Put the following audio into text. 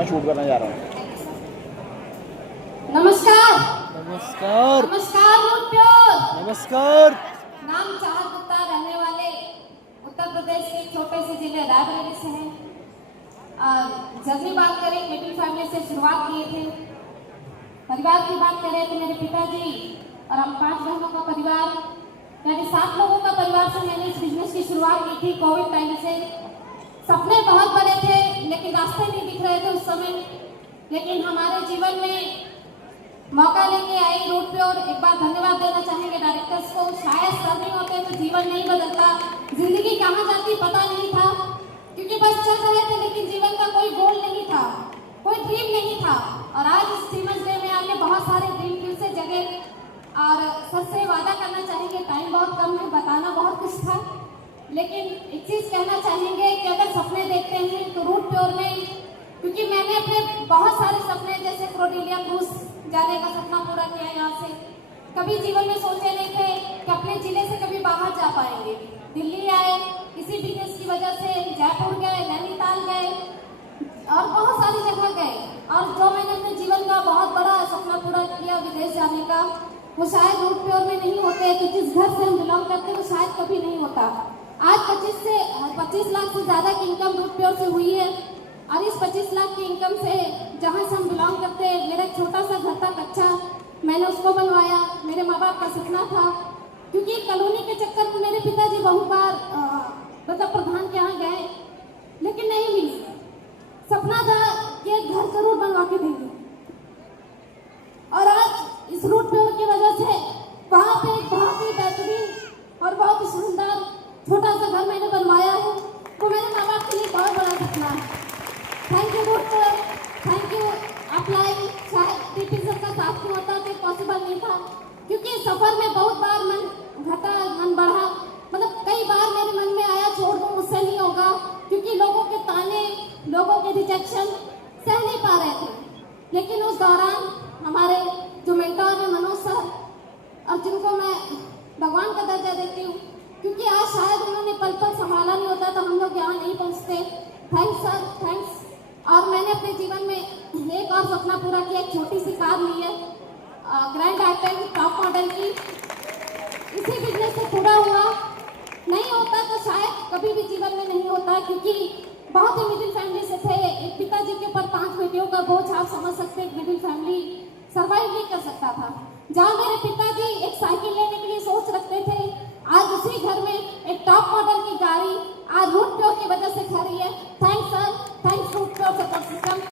मैं शूट करने जा रहा हूँ। नमस्कार नमस्कार नमस्कार मुझप्योर। नमस्कार। नाम चाहत गुप्ता, रहने वाले उत्तर प्रदेश के छोटे से जिले रायबरेली से हैं। जर्नी बात करें, मिडिल फैमिली से शुरुआत किए थे। परिवार की बात करें तो मेरे पिताजी और हम 5 बहनों का परिवार, यानी 7 लोगों का परिवार से मैंने इस बिजनेस की शुरुआत की थी। कोविड टाइम से सपने बहुत बड़े थे लेकिन रास्ते नहीं दिख रहे थे उस समय, लेकिन हमारे जीवन में मौका लेके आई रूट पे। और एक बार धन्यवाद देना चाहेंगे डायरेक्टर्स को। शायद सर नहीं होते तो जीवन नहीं बदलता, जिंदगी कहाँ जाती पता नहीं था, क्योंकि बस चल रहे थे लेकिन जीवन का कोई गोल नहीं था, कोई ड्रीम नहीं था। और आज इस सीमेंस डे में आके बहुत सारे ड्रीम फिर से जगे। और सर से वादा करना चाहेंगे, टाइम बहुत कम है, बताना बहुत कुछ था, लेकिन एक चीज कहना चाहेंगे कि अगर सपने देखते हैं तो रूट प्योर में, क्योंकि मैंने अपने बहुत सारे सपने जैसे क्रोडेलिया क्रूज जाने का सपना पूरा किया। यहाँ से कभी जीवन में सोचे नहीं थे कि अपने जिले से कभी बाहर जा पाएंगे। दिल्ली आए, किसी बिजनेस की वजह से जयपुर गए, नैनीताल गए और बहुत सारी जगह गए। और जो मैंने अपने जीवन का बहुत बड़ा सपना पूरा किया विदेश जाने का, वो शायद रूट प्योर में नहीं होते, तो जिस घर से हम बिलोंग करते वो शायद कभी नहीं होता। आज 25 लाख से ज्यादा की इनकम रूट प्योर से हुई है। और इस 25 लाख की इनकम से जहाँ से हम बिलोंग करते हैं, मेरा छोटा सा घर था कच्चा, मैंने उसको बनवाया। मेरे माँ बाप का सपना था, क्योंकि कॉलोनी के चक्कर में मेरे पिताजी बहुत बार मतलब प्रधान के यहाँ गए लेकिन नहीं मिली। सपना था कि एक घर जरूर बनवा के देंगे, और आज इस रूट प्योर की वजह से वहाँ पे एक बहुत ही बेहतरीन और बहुत ही सुंदर छोटा सा घर मैंने बनवाया है। वो मेरे माँ बाप के लिए बहुत बड़ा सपना है। थैंक यू रूट प्योर, थैंक यू अप्लाई। शायद डीपी सर का साथ नहीं होता तो पॉसिबल नहीं था, क्योंकि सफर में बहुत बार मन घटा मन बढ़ा। मतलब कई बार मेरे मन में आया छोड़ दूं, मुझसे नहीं होगा, क्योंकि लोगों के ताने, लोगों के रिजेक्शन सह नहीं पा रहे थे। लेकिन उस दौरान हमारे जो मेंटोर है मनोज सर, और जिनको मैं भगवान का दर्जा देती हूँ, क्योंकि आज शायद उन्होंने पल पल संभाला नहीं होता तो हम लोग यहाँ नहीं पहुँचते। Thanks sir, thanks. और मैंने अपने जीवन में एक और सपना पूरा किया, एक छोटी सी कार ली है ग्रैंड आइटम टॉप मॉडल की। इसी बिजनेस से पूरा हुआ। नहीं होता तो शायद कभी भी जीवन में नहीं होता, क्योंकि बहुत ही मिडिल फैमिली से थे। एक पिताजी के ऊपर 5 बेटियों का बोझ, आप समझ सकते हैं मिडिल फैमिली सर्वाइव नहीं कर सकता था। जहाँ मेरे पिताजी एक साइकिल लेने के लिए सोच रखते थे, आज उसी घर में एक टॉप मॉडल की गाड़ी आज रूट प्योर की वजह से खड़ी है।